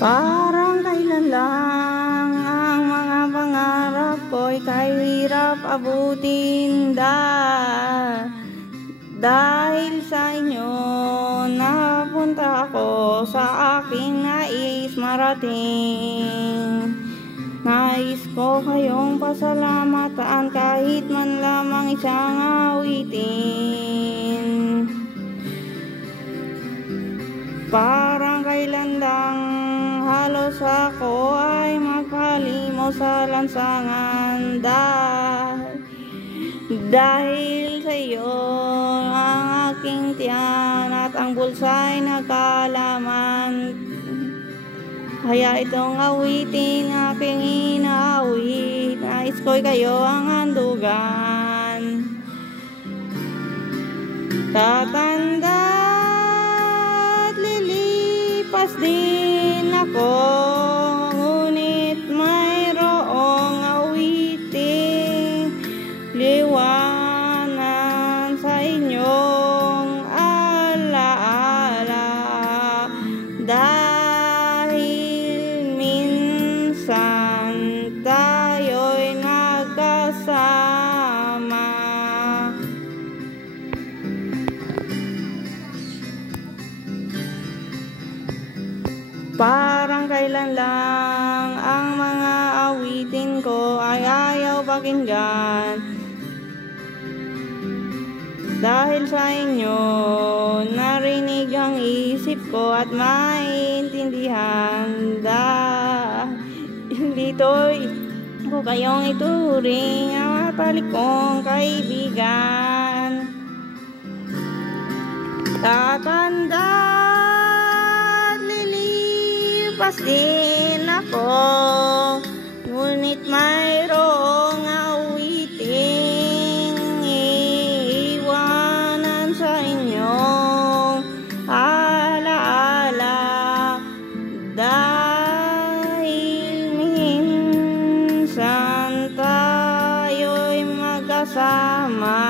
Parang kailan lang ang mga pangarap ko'y kahirap abutin dahil sa inyo napunta ako sa aking nais marating. Nais ko kayong pasalamatan kahit man lamang isang awitin. Parang kailan lang halos ako ay magpalimos sa lansangan dahil sa iyo ang aking tiyan at ang bulsa'y nagkaalaman. Kaya itong awiting aking inaawit, nais ko'y kayo ang handugan. Tatanda at lilipas din ako, ngunit mayroong awiting liwanan sa inyong alaala. Dahil minsan tayo'y nagkasama. Parang kailan lang ang mga awitin ko ay ayaw pakinggan. Dahil sa inyo, narinig ang isip ko at maintindihan. Dahil dito'y ko kayong ituring ang matalik kong kaibigan. Tatanda at lilipas din ako, ngunit mayroong awiting iiwanan sa inyong alaala. Dahil minsan tayo'y magkasama.